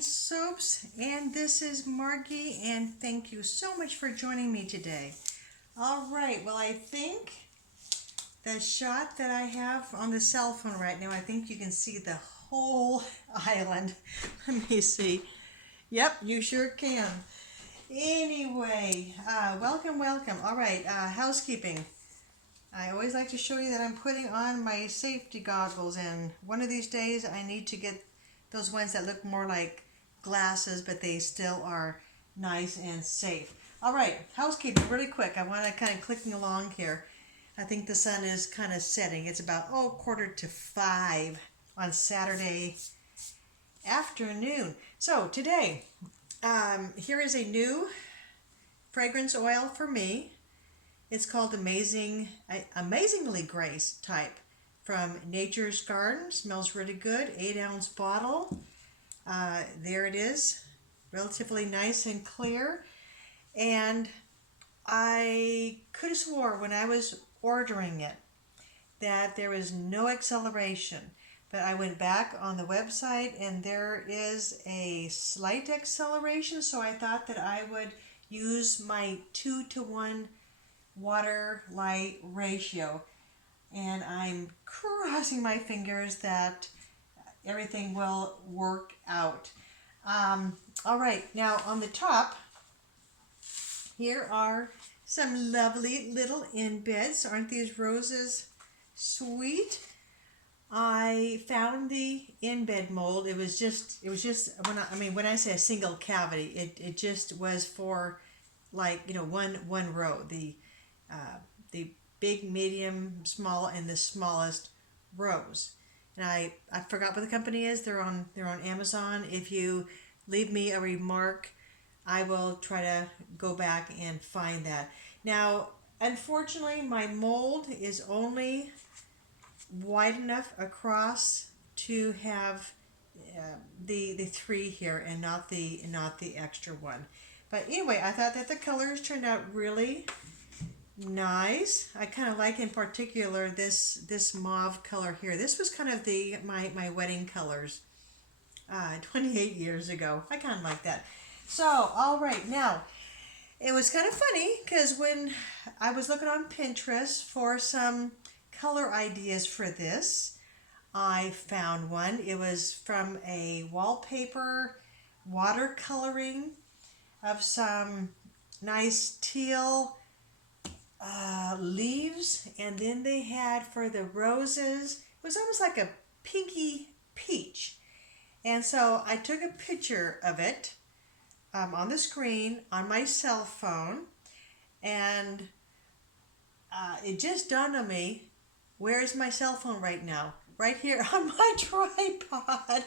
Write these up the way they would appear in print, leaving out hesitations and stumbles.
Rain Soaps, and this is Margie, and thank you so much for joining me today. All right, well, I think the shot that I have on the cell phone right now, I think you can see the whole island. Let me see. Yep, you sure can. Anyway, welcome. All right, housekeeping. I always like to show you that I'm putting on my safety goggles, and one of these days I need to get those ones that look more like glasses, but they still are nice and safe. All right, housekeeping really quick. I want to kind of clicking along here. I think the sun is kind of setting. It's about 4:45 on Saturday afternoon. So today, here is a new fragrance oil for me. It's called Amazingly Grace type from Nature's Garden. Smells really good. 8-ounce bottle. There it is. Relatively nice and clear. And I could have swore when I was ordering it that there was no acceleration. But I went back on the website and there is a slight acceleration. So I thought that I would use my 2-to-1 water light ratio, and I'm crossing my fingers that everything will work out. All right, now on the top here are some lovely little embeds. Aren't these roses sweet? I found the embed mold. It was just when I say a single cavity, it just was for like one row. The big, medium, small, and the smallest rows. And I forgot what the company is. They're on Amazon. If you leave me a remark, I will try to go back and find that. Now, unfortunately, my mold is only wide enough across to have the three here, and not the extra one. But anyway, I thought that the colors turned out really nice. I kind of like in particular this mauve color here. This was kind of my wedding colors 28 years ago. I kind of like that. So, all right, now it was kind of funny because when I was looking on Pinterest for some color ideas for this, I found one. It was from a wallpaper watercoloring of some nice teal leaves, and then they had for the roses, it was almost like a pinky peach. And so I took a picture of it on the screen on my cell phone, and it just dawned on me, where is my cell phone right now? Right here on my tripod.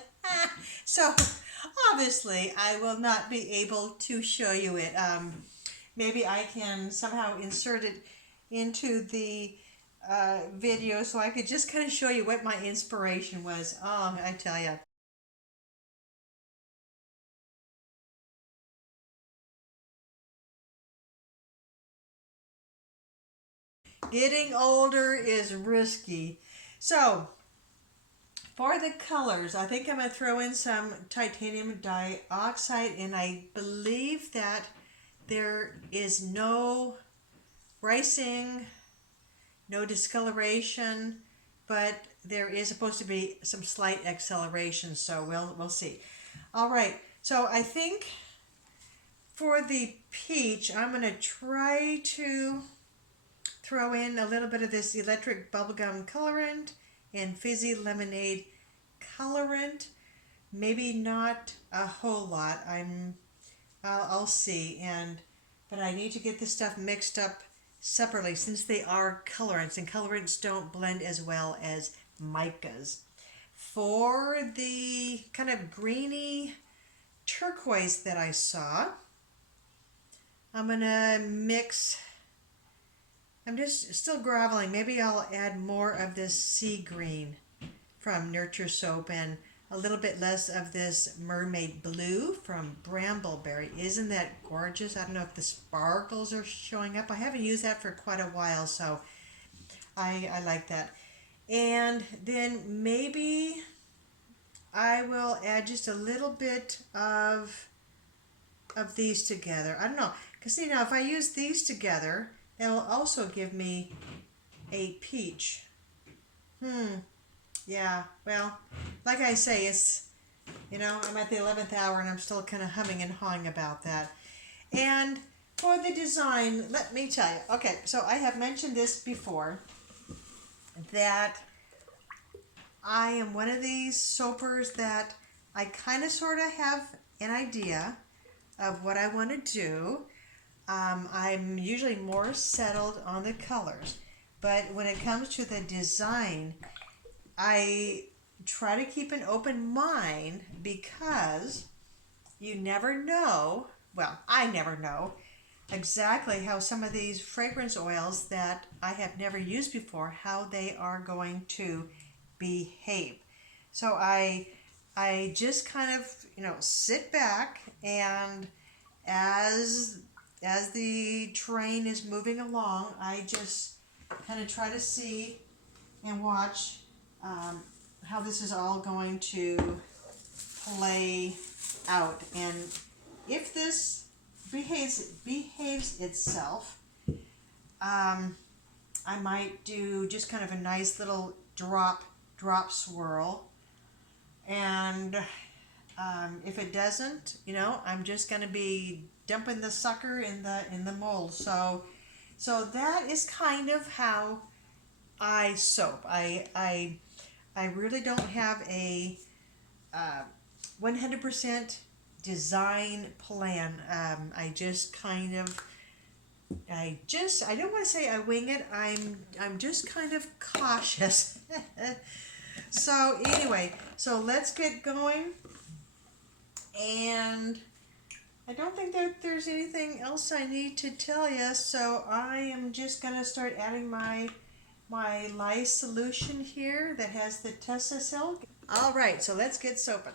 So obviously I will not be able to show you it. Maybe I can somehow insert it into the video so I could just kind of show you what my inspiration was. Oh, I tell you. Getting older is risky. So, for the colors, I think I'm going to throw in some titanium dioxide, and I believe that there is no ricing, no discoloration, but there is supposed to be some slight acceleration, so we'll see. All right, so I think for the peach, I'm going to try to throw in a little bit of this electric bubblegum colorant and fizzy lemonade colorant. Maybe not a whole lot. I'll see, but I need to get this stuff mixed up separately since they are colorants, and colorants don't blend as well as micas. For the kind of greeny turquoise that I saw, I'm gonna mix. I'm just still groveling. Maybe I'll add more of this sea green from Nurture Soap and a little bit less of this mermaid blue from Brambleberry. Isn't that gorgeous? I don't know if the sparkles are showing up. I haven't used that for quite a while, so I like that. And then maybe I will add just a little bit of these together. I don't know, because see now if I use these together, that'll also give me a peach. Yeah, well, like I say, it's, I'm at the 11th hour and I'm still kind of humming and hawing about that. And for the design, let me tell you. Okay, so I have mentioned this before, that I am one of these soapers that I kind of sort of have an idea of what I want to do. I'm usually more settled on the colors, but when it comes to the design, I try to keep an open mind because you never know. Well, I never know exactly how some of these fragrance oils that I have never used before, how they are going to behave. So I just kind of, sit back, and as the train is moving along, I just kind of try to see and watch how this is all going to play out. And if this behaves itself, I might do just kind of a nice little drop swirl. And if it doesn't, I'm just going to be dumping the sucker in the mold. So that is kind of how I soap. I really don't have a 100% design plan. I just kind of, I don't want to say I wing it. I'm just kind of cautious. So anyway, so let's get going. And I don't think that there's anything else I need to tell you. So I am just gonna start adding my lye solution here that has the Tessa silk. All right, so let's get soaping.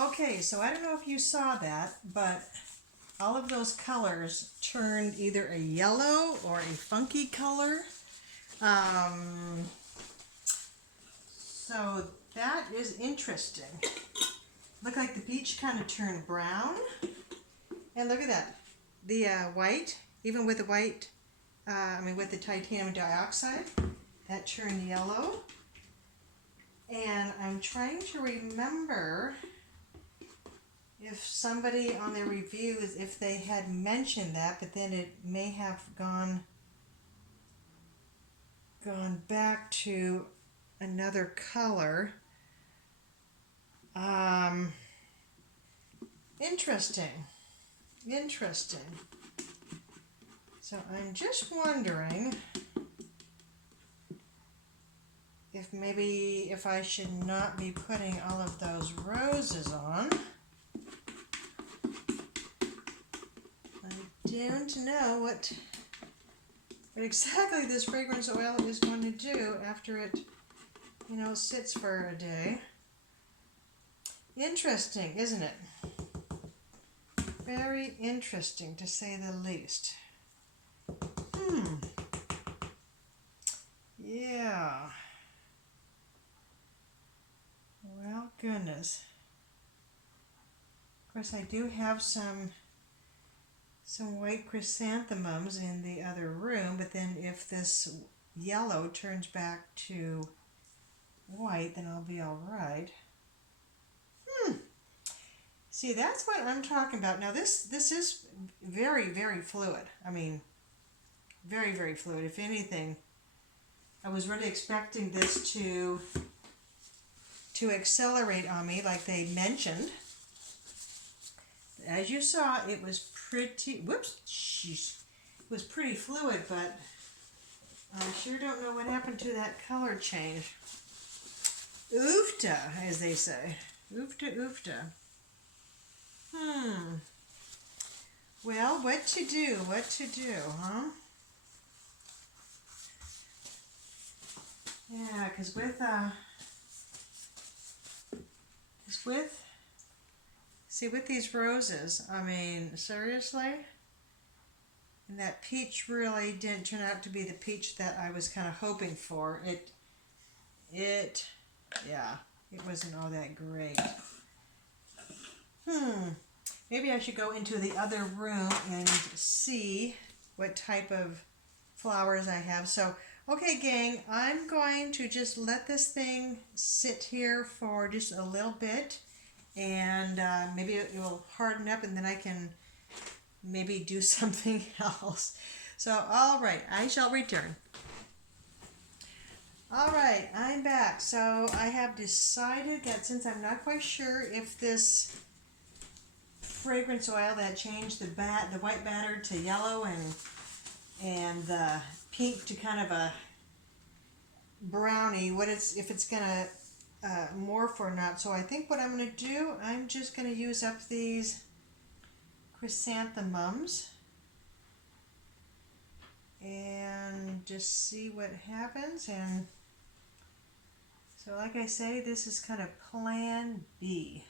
Okay, so I don't know if you saw that, but all of those colors turned either a yellow or a funky color. So that is interesting. Look like the peach kind of turned brown. And look at that. The white, even with the white, with the titanium dioxide, that turned yellow. And I'm trying to remember if somebody on their reviews, if they had mentioned that, but then it may have gone back to another color. Interesting. So I'm just wondering if I should not be putting all of those roses on. I don't know what exactly this fragrance oil is going to do after it, sits for a day. Interesting, isn't it? Very interesting, to say the least. Yeah. Well, goodness. Of course, I do have some white chrysanthemums in the other room, but then if this yellow turns back to white, then I'll be all right. See, that's what I'm talking about. Now, this is very, very fluid. I mean, very, very fluid. If anything, I was really expecting this to accelerate on me, like they mentioned. As you saw, it was pretty. It was pretty fluid, but I sure don't know what happened to that color change. Oofta, as they say. Oofta. Well, what to do, huh? Yeah, because with these roses, I mean, seriously? And that peach really didn't turn out to be the peach that I was kind of hoping for. It wasn't all that great. Maybe I should go into the other room and see what type of flowers I have. So, okay, gang, I'm going to just let this thing sit here for just a little bit, and maybe it will harden up, and then I can maybe do something else. So, all right, I shall return. All right, I'm back. So I have decided that since I'm not quite sure if this fragrance oil that changed the white batter to yellow and the pink to kind of a brownie, if it's gonna morph or not. So I think what I'm gonna do, I'm just gonna use up these chrysanthemums and just see what happens. And so, like I say, this is kind of plan B.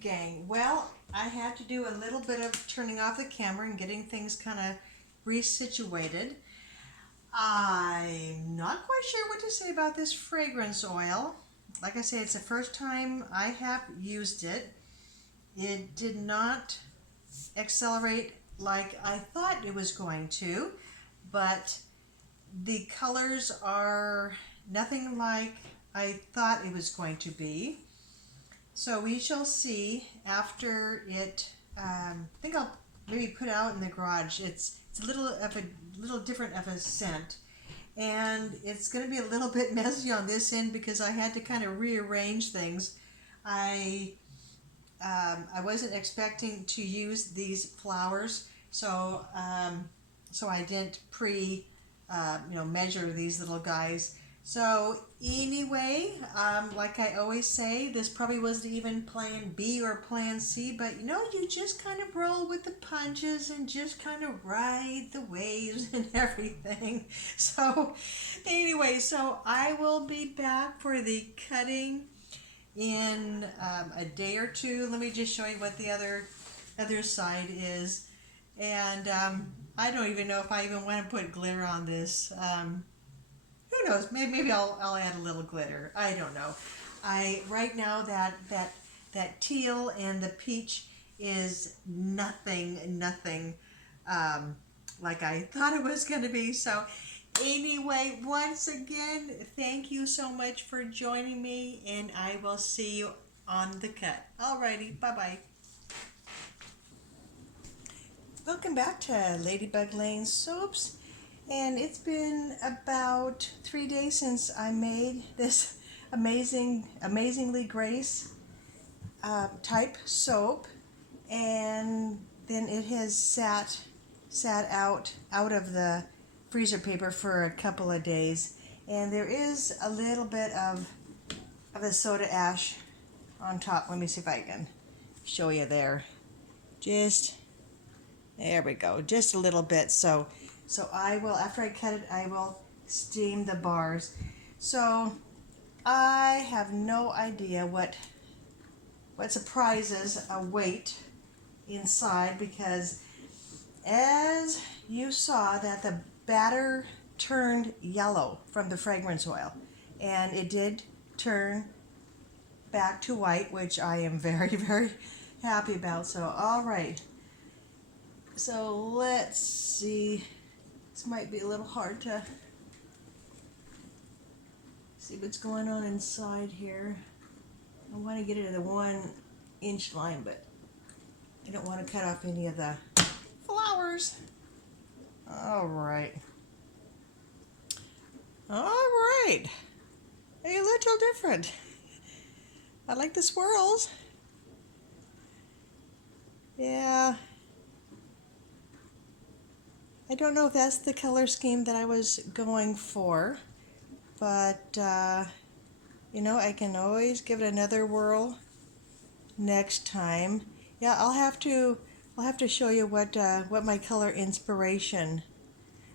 Gang. Well, I had to do a little bit of turning off the camera and getting things kind of resituated. I'm not quite sure what to say about this fragrance oil. like I say, it's the first time I have used it. It did not accelerate like I thought it was going to, but the colors are nothing like I thought it was going to be. So we shall see after it. I think I'll maybe put it out in the garage. It's a little different of a scent, and it's going to be a little bit messy on this end because I had to kind of rearrange things. I I wasn't expecting to use these flowers, so so I didn't measure these little guys. So anyway, like I always say, this probably wasn't even plan B or plan C, but you just kind of roll with the punches and just kind of ride the waves and everything. So anyway, so I will be back for the cutting in a day or two. Let me just show you what the other side is. And I don't even know if I even want to put glitter on this. Who knows? Maybe I'll add a little glitter. I don't know. Right now that teal and the peach is nothing like I thought it was going to be. So anyway, once again, thank you so much for joining me, and I will see you on the cut. Alrighty, bye-bye. Welcome back to Ladybug Lane Soaps, and it's been about 3 days since I made this Amazingly Grace type soap, and then it has sat out of the freezer paper for a couple of days, and there is a little bit of the soda ash on top. Let me see if I can show you there. There we go, just a little bit. So I will, after I cut it, I will steam the bars. So I have no idea what surprises await inside, because as you saw that the batter turned yellow from the fragrance oil, and it did turn back to white, which I am very, very happy about. So all right, so let's see. This might be a little hard to see what's going on inside here. I want to get it to the 1 inch line, but I don't want to cut off any of the flowers. All right. A little different. I like the swirls. Yeah. I don't know if that's the color scheme that I was going for, but I can always give it another whirl next time. Yeah, I'll have to show you what my color inspiration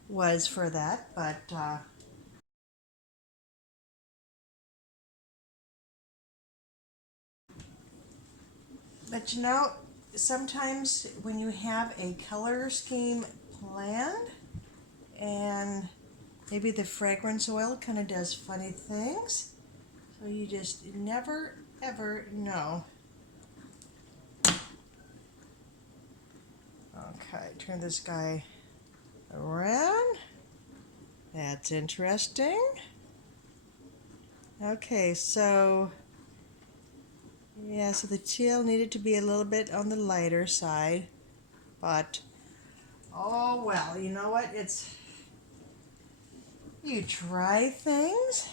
was for that, but sometimes when you have a color scheme planned, and maybe the fragrance oil kind of does funny things, so you just never ever know. Okay, turn this guy around. That's interesting. Okay, so yeah, so the teal needed to be a little bit on the lighter side, but oh well, you know what? You try things